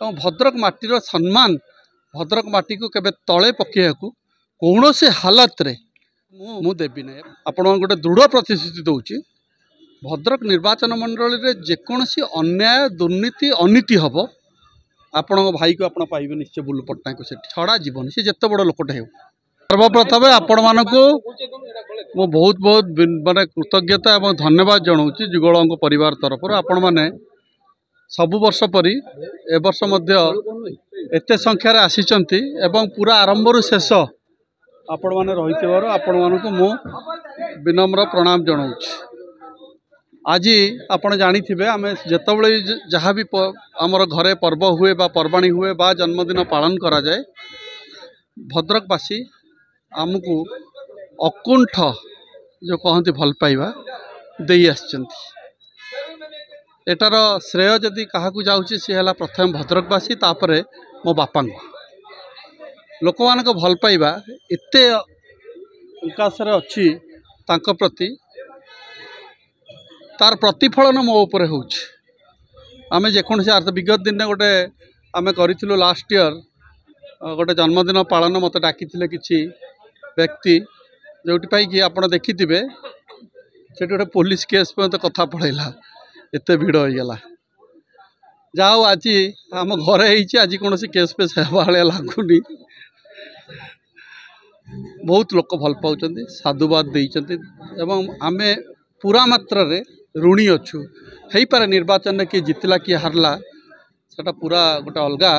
और भद्रक माटीर सम्मान भद्रक माटी को केबे तले पकेया कौन से हालत रे मु देवी ना आपण गोटे दृढ़ प्रतिश्रुति दूची भद्रक निर्वाचन मंडल रे जेकोसी अन्याय दुर्नीति अनीति हम आपण भाई को आप पाइबे निश्चय बुल्लु पट्टनायक को छड़ा जीवन सी जिते बड़ लोकटे हो। सर्वप्रथम आपण मानक मो बहुत बहुत माने कृतज्ञता और धन्यवाद जनाऊँ जुगल परिवार तरफ आपण मैंने सबु वर्ष परी ए वर्ष एते संख्यार आसीचंती एवं पूरा आरंभ रु शेष आपण माने रहितबार आपण मानक मो विनम्र प्रणाम जनाऊँ। आज आपण जानिथिबे आमे जेतबळे जहाँ भी आमर घरे पर्व हुए बा पर्वाणी हुए बा जन्मदिन पालन करा जाए भद्रकवासी आमको अकुंठ जो कहती भल पाइबा दे आछंती एटार श्रेय जदि क्या जाऊँगी सी है प्रथम भद्रकवासी तापर मो बापा लोक मान भल पाइबा एते विकास अच्छी तांको प्रति तार प्रतिफलन मो उपर हो आम जेकोसी विगत दिन गोटे आम करूँ लास्ट ईयर गोटे जन्मदिन पालन मत डाकी किसी व्यक्ति जोपाई कि आप देखिथे से गोटे पुलिस केस पे कथा पड़ेगा एत भिड़ हो गला जाओ आज आम घरे आज कौन केस पेस भाया लगुनि बहुत लोक भल पाँच साधुवाद देते आम पूरा मात्रा रे ऋणी अच्छु हो पारे निर्वाचन में किए जितला किए हारला सेटा पूरा गोटे अलगा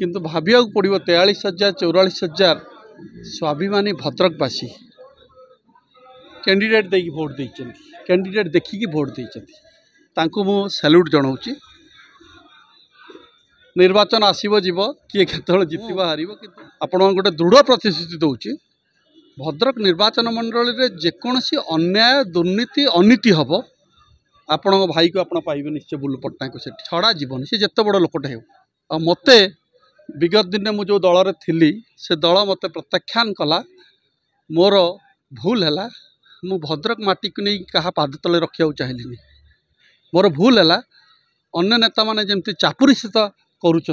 किंतु भाविया पड़ो 43,000 44,000 स्वाभिमानी भद्रकवासी कैंडिडेट देकी भोट देते कैंडिडेट देखिकी भोट देते मु सैल्यूट जनाऊँ। निर्वाचन आसब जीव किए केतल जितब हार कि आपण गोटे दृढ़ प्रतिश्रुति दूची भद्रक निर्वाचन मंडल रे जेकोसी अन्याय दुर्नीति अनीति हम आपण भाई को आप पाइबे निश्चय बुल्लु पट्टनायक को छड़ा जीवन सी जिते बड़ लोकटे हो मते विगत दिन मु जो दल थी से दल मत प्रत्याख्यान कला मोर भूल है मु भद्रक माटी को नहीं क्या पाद तले रखा चाहिए मोर भूल है अन्य नेता मैंने जमती चापुरीषित करुँच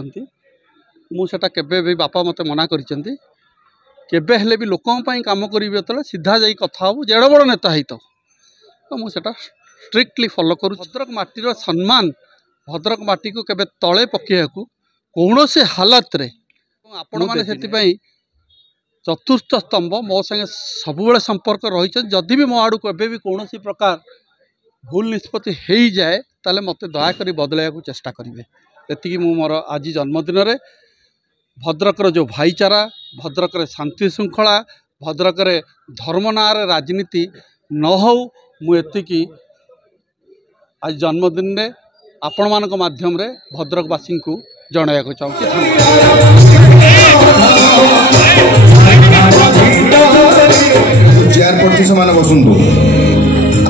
मुझा केबे भी बापा मत मना करिसेंती केबे हेले भी लोकों ପାଇଁ काम करिवे तले सीधा जाई कथा हो जेड़ बड़ नेता है तो मुझा स्ट्रिक्टली फॉलो करू। भद्रक माटीर सम्मान भद्रक माटी को केबे तले पकेया कौन से हालत रे आपण माने सेति चतुर्थ स्तंभ मो संगे सब संपर्क रही जदि भी मो आड़ू केबे भी कौन प्रकार भूल निष्पत्ति हो जाए ताले मत दयाकोरी बदलैया चेष्टा करेंगे एति मोर आज जन्मदिन रे भद्रकर जो भाईचारा भद्रकर शांति श्रृंखला भद्रकर धर्म ना राजनीति न हो मुझे आज जन्मदिन रे आपण मानक माध्यम रे भद्रकवासी को जणाया चाहूँगी। चेयरपर्सन से माने बसंतु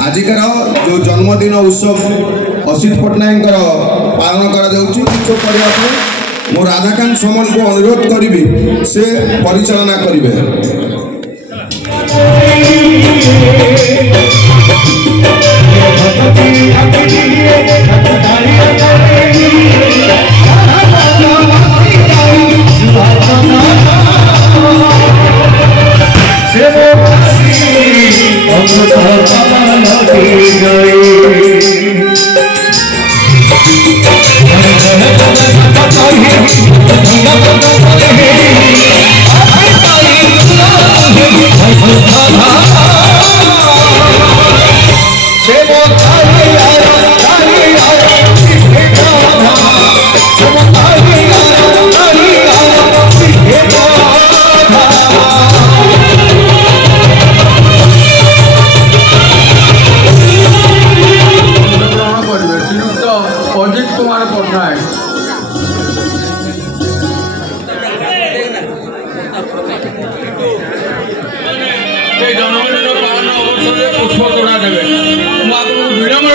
आजिकार जो जन्मदिन उत्सव असित पट्टनायक पालन करा मो राधाकांत समन को अनुरोध करी से परिचालना करेंगे।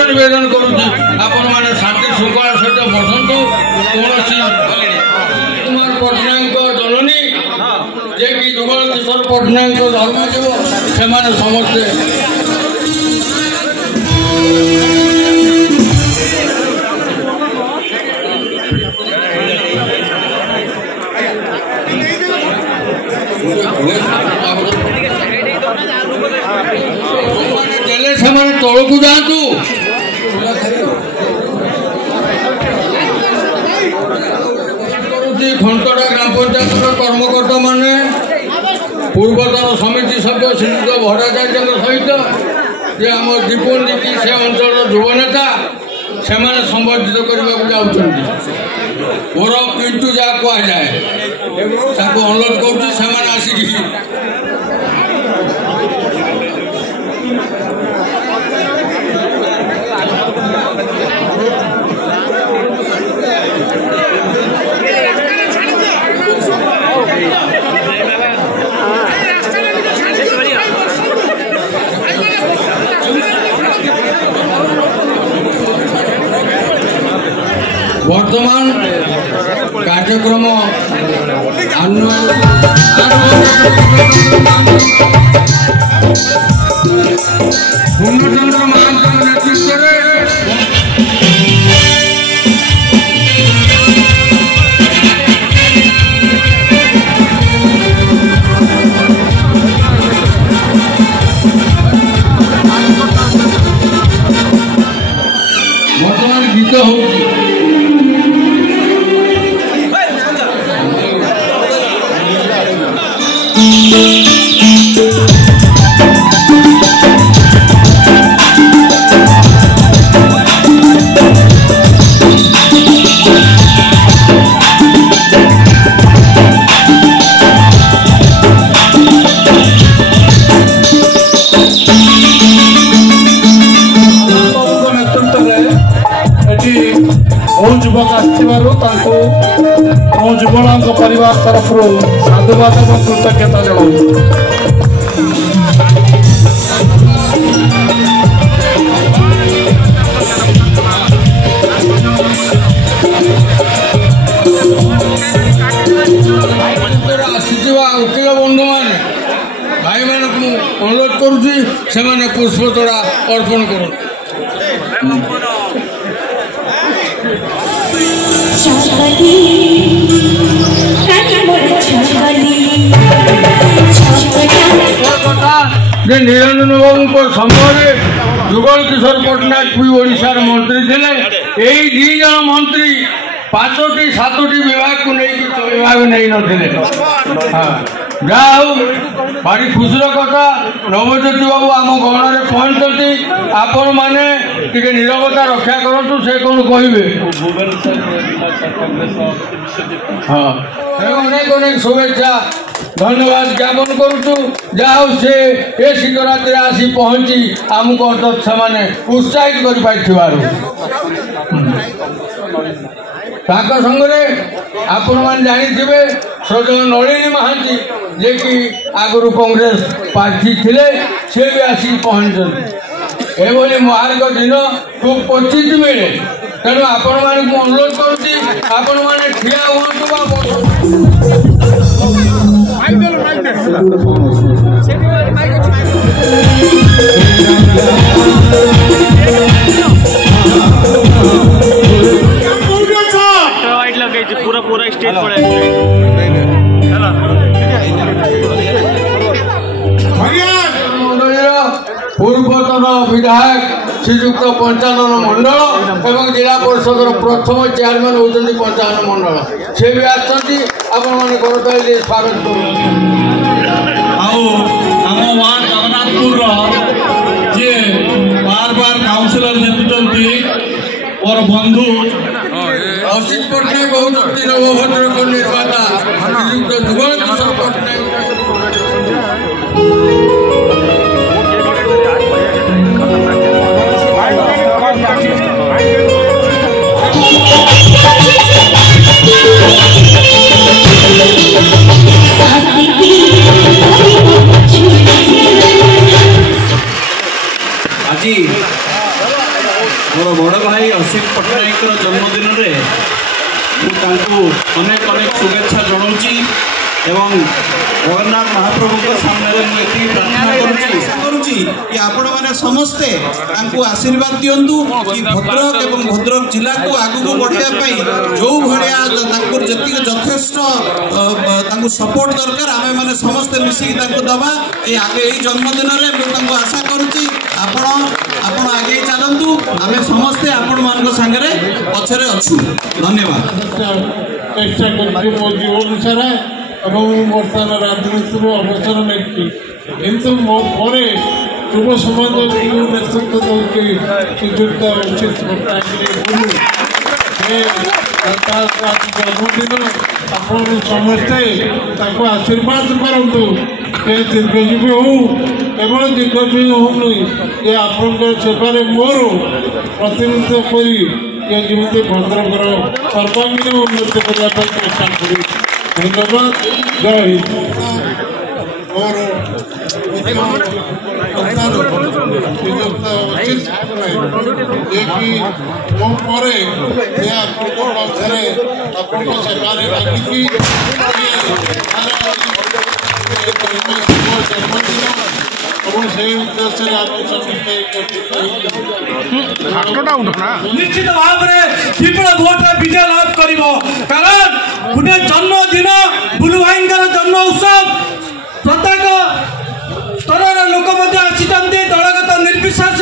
निवेदन करुँच आपण शांति श्रृंखला सहित बसतु कौन कुमार पट्टनायक जननी जे कि जुगल किशोर पट्टनायक धर्मजीव से समस्ते ଦେଲେ ସେମାନେ ତଳକୁ ଯାଆନ୍ତୁ। ଖଣ୍ଟଡ଼ା ଗ୍ରାମ ପଞ୍ଚାୟତର କର୍ମକର୍ତ୍ତା ମାନେ ପୂର୍ବତନ ସମିତି ସଭ୍ୟ ଶ୍ରୀଯୁକ୍ତ ଭଟ୍ଟାଚାର୍ଯ୍ୟଙ୍କ ସହିତ ଯେ ଆମ ଦୀପୁନି କି ସେ ଅଞ୍ଚଳର ଯୁବନେତା ସେମାନେ ସମ୍ବର୍ଦ୍ଧିତ କରିବାକୁ ଯାଉଛନ୍ତି। ମୋର ପିଣ୍ଟୁ ଯାହା କୁହାଯାଏ ତାକୁ ଅନୁରୋଧ କରୁଛି ସେମାନେ ଆସିକି वर्तमान कार्यक्रम पूर्णचंद्र महांत नेतृत्व वर्तमान गीत हो युवक आयुवाण परिवार तरफ साधुवाद और कृतज्ञता जनाऊँ। वकील बंधु मैंने भाई मान अनुरोध करुँच से पुष्पतोड़ा अर्पण कर निरंजन बाबू समय जुगल किशोर पट्टनायक भी ओडिशार मंत्री थे। यही दी जन मंत्री 5टी 7टी विभाग को लेकिन विभाग नहीं नथिले। हाँ जाओ भारी खुशी कथा नवज्योति बाबू आम गहन में पहुँचती आपण मैंने टे नीरवता रक्षा करूँ से कौन कहे। हाँ अनेक अनेक शुभेच्छा धन्यवाद ज्ञापन करुचु जाओ से ए शिवरात्रि आसी पहुँची आमको से उत्साहित कर संगे आपण मैंने जानी सजन नलिनी महांती जे कि आगु कांग्रेस पार्टी थे सी भी आसिक पहुँचती एभली महार्ग दिन खूब क्वचित मिले तेणु आपण मान अनुरोध करुच्ची आपण मैंने ठिया हूँ पूरा पूरा स्टेज पड़े पूर्वतन विधायक श्रीजुक्त पंचानन मंडल एवं जिला परिषद प्रथम चेयरमैन होती पंचानन मंडल से भी आसती आपण मैंने करताली स्वागत करूँ। आम वार्ड जगन्नाथपुर जे बार बार काउंसिलर जीतुंट और बंधु असित पट्टनायक होती नवभद्रक निर्माता श्रीजुक्त जुगल किशोर पट्टनायक आज मोर बड़ भाई असित पट्टनायक जन्मदिन में अनेक अनेक शुभेच्छा जनाऊँगी एवं जगन्नाथ महाप्रभु सामने मुझे प्रार्थना करुँची कि आपण मैंने समस्ते आशीर्वाद दिंतु कि भद्रक एवं भद्रक जिला को आगू बढ़ाई जो भाया जी यथेष्ट सपोर्ट दरकार आमे माने समस्त मिसिक दबा आगे जन्मदिन में आशा करुच्ची आपण आगे चलतु आम समस्ते आपण मान सागर पछरे अच्छु धन्यवाद। चेष्टा कर मो जीवन सारा बर्तमान राजनीति अवसर नहीं किंतु मो पर युव समाज जो नेतृत्व दौर श्रीजुक्त उचित जन्मदिन आप समस्ते आशीर्वाद करूँ दीर्घजीवी हो केवल दीर्घजीवी हूँ ये आप सेवार मोर प्रतिनिधित्व कर ये जमी भद्रकर सर्वांगीन उन्नति करने चेष्टा करी। धन्यवाद। जय हिंद। मोर जे कि मो पर आपको सेवार लगी निश्चित भाव में विपुल भोट विजय लाभ कर कारण गोटे जन्मदिन बुलु भाई जन्म उत्सव प्रत्येक स्तर लोक आसी दलगत निर्विशेष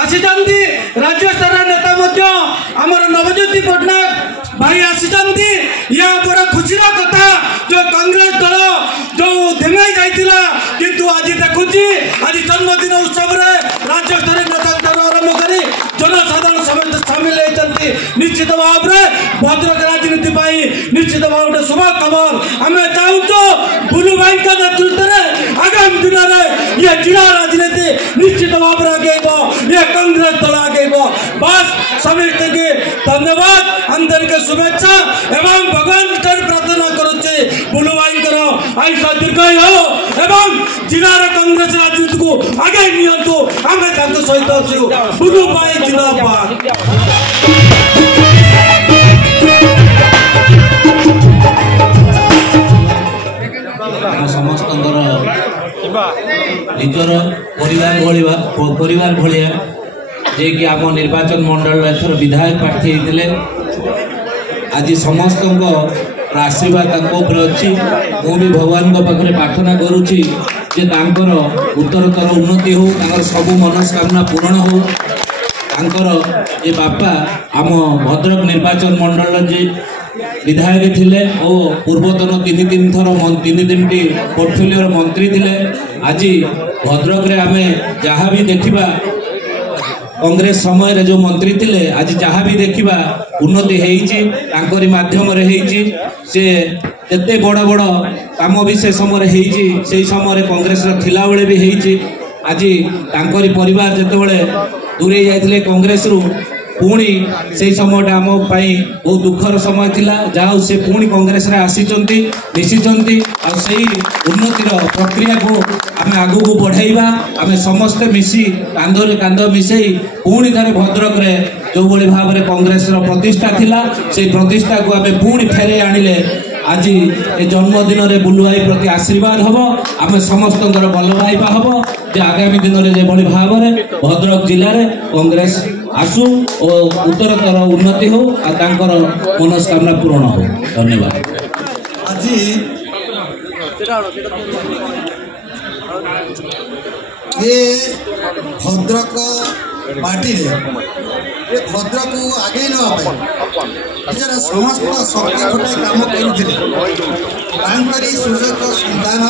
आसी राज्य स्तर नेता आमर नवज्योति पट्टनायक भाई आसी या बड़ा खुशीर कथा जो कांग्रेस दल जो धेमाई जाइला किंतु आज देखुची आज जन्मदिन उत्सव राज्य स्तर नेता आरंभ कर जनसाधारण समेत सामिल होती निश्चित भाव में भद्रक राजनीति निश्चित भाव में शुभ खबर आम चाहूँ बुलु भाई नेतृत्व में आगामी दिन में ये जिला राजनीति निश्चित भाव में आगे ये कांग्रेस दल आगे बस समिति के धन्यवाद आंतरिक शुभेच्छा एवं भगवान प्रार्थना करुचे बुलु भाई आयुष दीर्घायु हो एवं जिलार कांग्रेस राजनीति को आगे नियंतु आम सहित अच्छु बुलु भाई जिंदाबाद। समस्त निजर परिवार भाया जे कि आम निर्वाचन मंडल एथर विधायक प्रार्थी होते आज समस्त आशीर्वाद अच्छी मु भी भगवान पाखे प्रार्थना करुच्ची जे तांकर उत्तरतर उन्नति हो सबू मनस्कामना पूरण हो ये बापा आम भद्रक निर्वाचन मंडल जे विधायक थिले और पूर्वतन तीन टी पोर्टफोलियो मंत्री थिले आज भद्रक रे आमे जहाँ भी देखिबा कांग्रेस समय रे जो मंत्री थिले आज जहाँ भी देखिबा उन्नति होई माध्यम रे होई से एते बड़ बड़ काम भी से समय से समय कांग्रेस थिला बेले भी होई आज तांकरी परिवार जेतेबेले दूरे जाइथिले कांग्रेस रु पुणी से समय आम बहुत दुखर समय थिला जहाँ से पुणी कांग्रेस रे आसीचंती मिशिचंती आ सेही उन्नतिर प्रक्रिया को आम आगु को बढ़ाइबा आम समस्ते मिसी कांधरे कांध मिसई पुणी थारे भद्रक रे जो बड़ी भाव में कांग्रेस रो प्रतिष्ठा थिला से प्रतिष्ठा को आम पुणी फेरे आनिले आज ये जन्मदिन में बुलु भाई प्रति आशीर्वाद हम आम समस्त भल पाइबा हम जे आगामी दिन में जो भाव में भद्रक जिले में कांग्रेस आसू और उत्तरतर उन्नति हो मनस्कामना पूर्ण हो। धन्यवाद। आज ये भद्रक पार्टी ये भद्रक को आगे निजर समस्त शक्ति खटाई काम करी सुजक संतान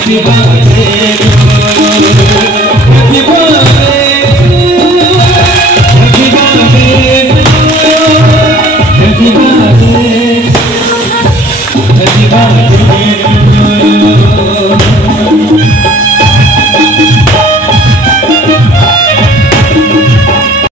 Happy birthday to you. Happy birthday.